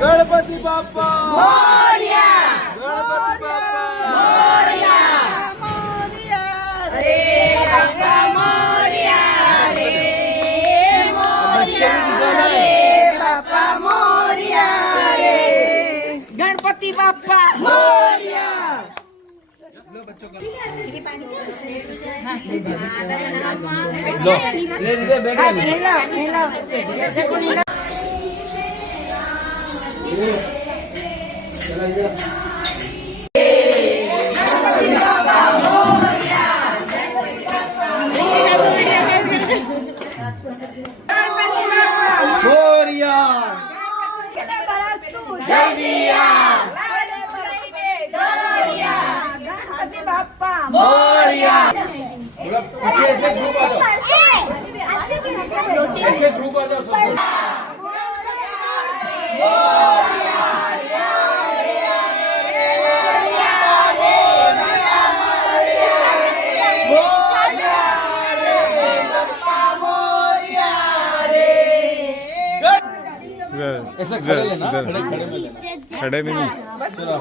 गणपती बाप्पा मोरया, गणपती बाप्पा मोरया, रे बाप्पा मोरया, रे मोरया, रे बाप्पा मोरया, रे गणपती बाप्पा मोरया। लो बच्चों का लो ले दे बैठे मोरया जय दिया गणपति बाप्पा मोरया। पीछे ऐसे ग्रुप आ जाओ, ऐसे ग्रुप आ जाओ सब। ऐसे खड़े लेना, खड़े खड़े में लेना, खड़े में नहीं। चलो